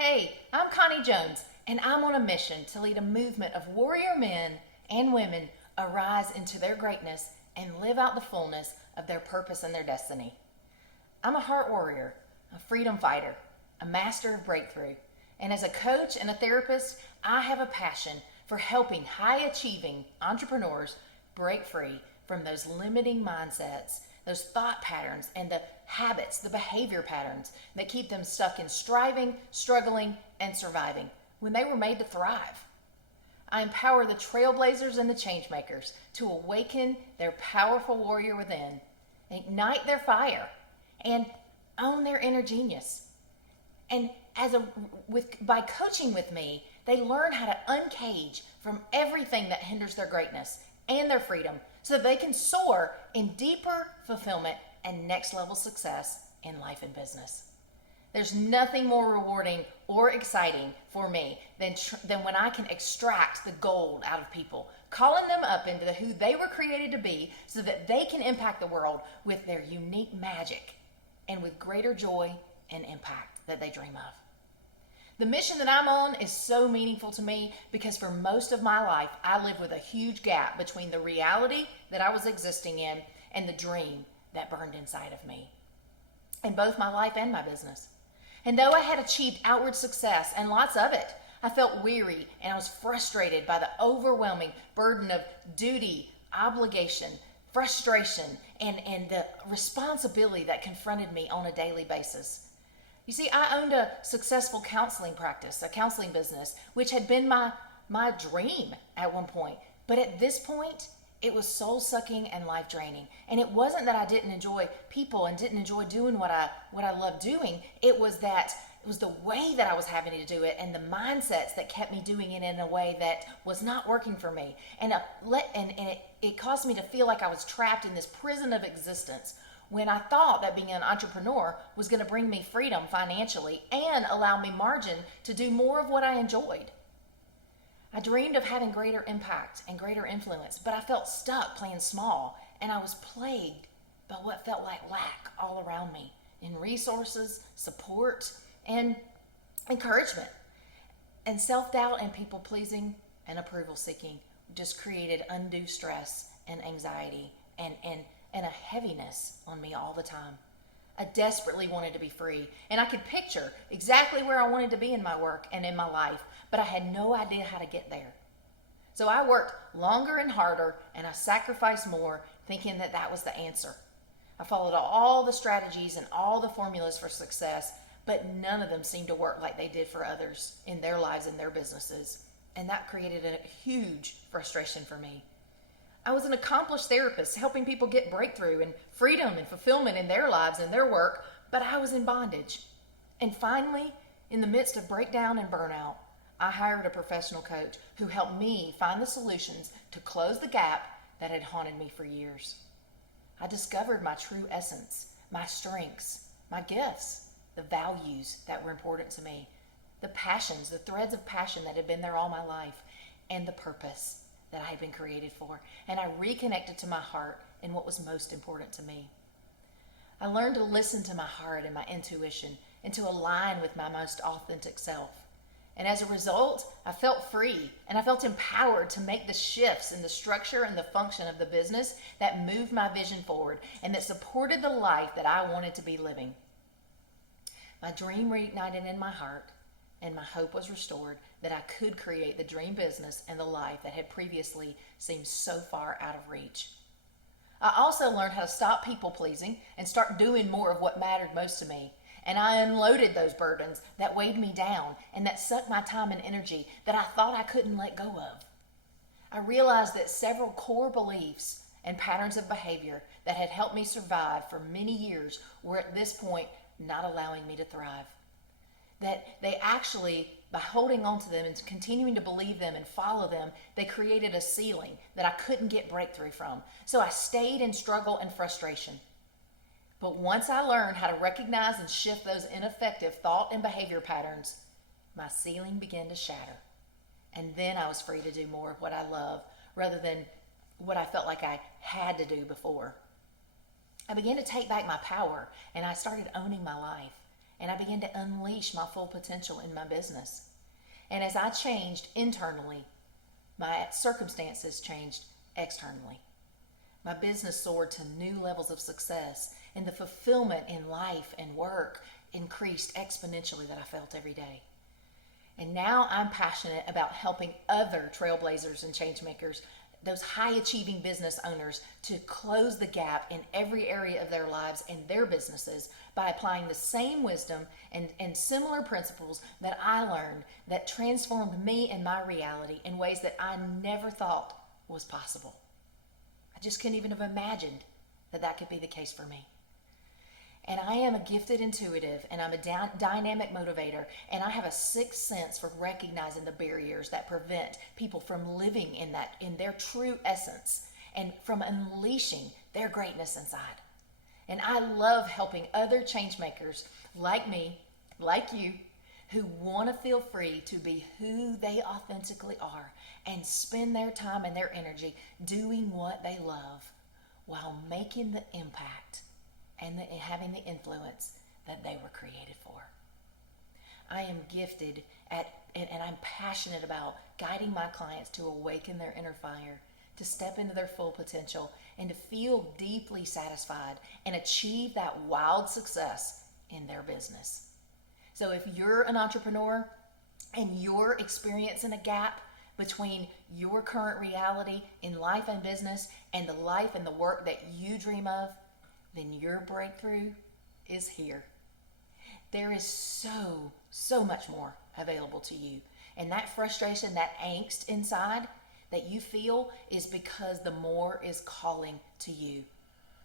Hey, I'm Connie Jones, and I'm on a mission to lead a movement of warrior men and women arise into their greatness and live out the fullness of their purpose and their destiny. I'm a heart warrior, a freedom fighter, a master of breakthrough, and as a coach and a therapist, I have a passion for helping high achieving entrepreneurs break free from those limiting mindsets, those thought patterns, and the habits, the behavior patterns that keep them stuck in striving, struggling, and surviving when they were made to thrive. I empower the trailblazers and the changemakers to awaken their powerful warrior within, ignite their fire, and own their inner genius. And by coaching with me, they learn how to uncage from everything that hinders their greatness and their freedom so that they can soar in deeper fulfillment and next level success in life and business. There's nothing more rewarding or exciting for me than when I can extract the gold out of people, calling them up into who they were created to be so that they can impact the world with their unique magic and with greater joy and impact that they dream of. The mission that I'm on is so meaningful to me because for most of my life, I lived with a huge gap between the reality that I was existing in and the dream that burned inside of me, in both my life and my business. And though I had achieved outward success, and lots of it, I felt weary and I was frustrated by the overwhelming burden of duty, obligation, frustration, and the responsibility that confronted me on a daily basis. You see, I owned a successful counseling practice, a counseling business, which had been my dream at one point. But at this point, it was soul-sucking and life-draining. And it wasn't that I didn't enjoy people and didn't enjoy doing what I loved doing. It was the way that I was having to do it and the mindsets that kept me doing it in a way that was not working for me. And it caused me to feel like I was trapped in this prison of existence when I thought that being an entrepreneur was going to bring me freedom financially and allow me margin to do more of what I enjoyed. I dreamed of having greater impact and greater influence, but I felt stuck playing small, and I was plagued by what felt like lack all around me in resources, support, and encouragement. And self-doubt and people-pleasing and approval-seeking just created undue stress and anxiety and a heaviness on me all the time. I desperately wanted to be free, and I could picture exactly where I wanted to be in my work and in my life, but I had no idea how to get there. So I worked longer and harder, and I sacrificed more, thinking that that was the answer. I followed all the strategies and all the formulas for success, but none of them seemed to work like they did for others in their lives and their businesses, and that created a huge frustration for me. I was an accomplished therapist, helping people get breakthrough and freedom and fulfillment in their lives and their work, but I was in bondage. And finally, in the midst of breakdown and burnout, I hired a professional coach who helped me find the solutions to close the gap that had haunted me for years. I discovered my true essence, my strengths, my gifts, the values that were important to me, the passions, the threads of passion that had been there all my life, and the purpose that I had been created for, and I reconnected to my heart and what was most important to me. I learned to listen to my heart and my intuition and to align with my most authentic self. And as a result, I felt free and I felt empowered to make the shifts in the structure and the function of the business that moved my vision forward and that supported the life that I wanted to be living. My dream reignited in my heart, and my hope was restored that I could create the dream business and the life that had previously seemed so far out of reach. I also learned how to stop people pleasing and start doing more of what mattered most to me. And I unloaded those burdens that weighed me down and that sucked my time and energy that I thought I couldn't let go of. I realized that several core beliefs and patterns of behavior that had helped me survive for many years were at this point not allowing me to thrive. That they actually, by holding on to them and continuing to believe them and follow them, they created a ceiling that I couldn't get breakthrough from. So I stayed in struggle and frustration. But once I learned how to recognize and shift those ineffective thought and behavior patterns, my ceiling began to shatter. And then I was free to do more of what I love rather than what I felt like I had to do before. I began to take back my power and I started owning my life. and I began to unleash my full potential in my business. And as I changed internally, my circumstances changed externally. My business soared to new levels of success, and the fulfillment in life and work increased exponentially that I felt every day. And now I'm passionate about helping other trailblazers and changemakers, those high achieving business owners, to close the gap in every area of their lives and their businesses by applying the same wisdom and similar principles that I learned that transformed me and my reality in ways that I never thought was possible. I just couldn't even have imagined that that could be the case for me. And I am a gifted intuitive, and I'm a dynamic motivator, and I have a sixth sense for recognizing the barriers that prevent people from living in their true essence and from unleashing their greatness inside. And I love helping other change makers like me, like you, who want to feel free to be who they authentically are and spend their time and their energy doing what they love while making the impact and having the influence that they were created for. I am gifted and I'm passionate about guiding my clients to awaken their inner fire, to step into their full potential, and to feel deeply satisfied and achieve that wild success in their business. So if you're an entrepreneur and you're experiencing a gap between your current reality in life and business and the life and the work that you dream of, then your breakthrough is here. There is so much more available to you. And that frustration, that angst inside that you feel is because the more is calling to you.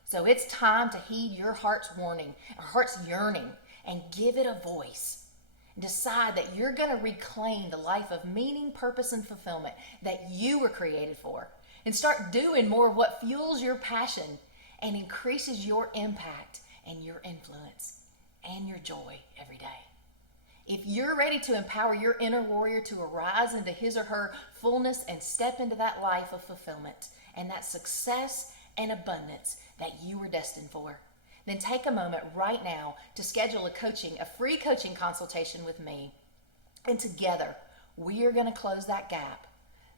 So it's time to heed your heart's warning, or heart's yearning, and give it a voice. Decide that you're going to reclaim the life of meaning, purpose, and fulfillment that you were created for. And start doing more of what fuels your passion and increases your impact and your influence and your joy every day. If you're ready to empower your inner warrior to arise into his or her fullness and step into that life of fulfillment and that success and abundance that you were destined for, then take a moment right now to schedule a free coaching consultation with me. And together, we are going to close that gap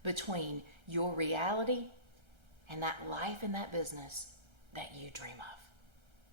between your reality and that life and that business that you dream of.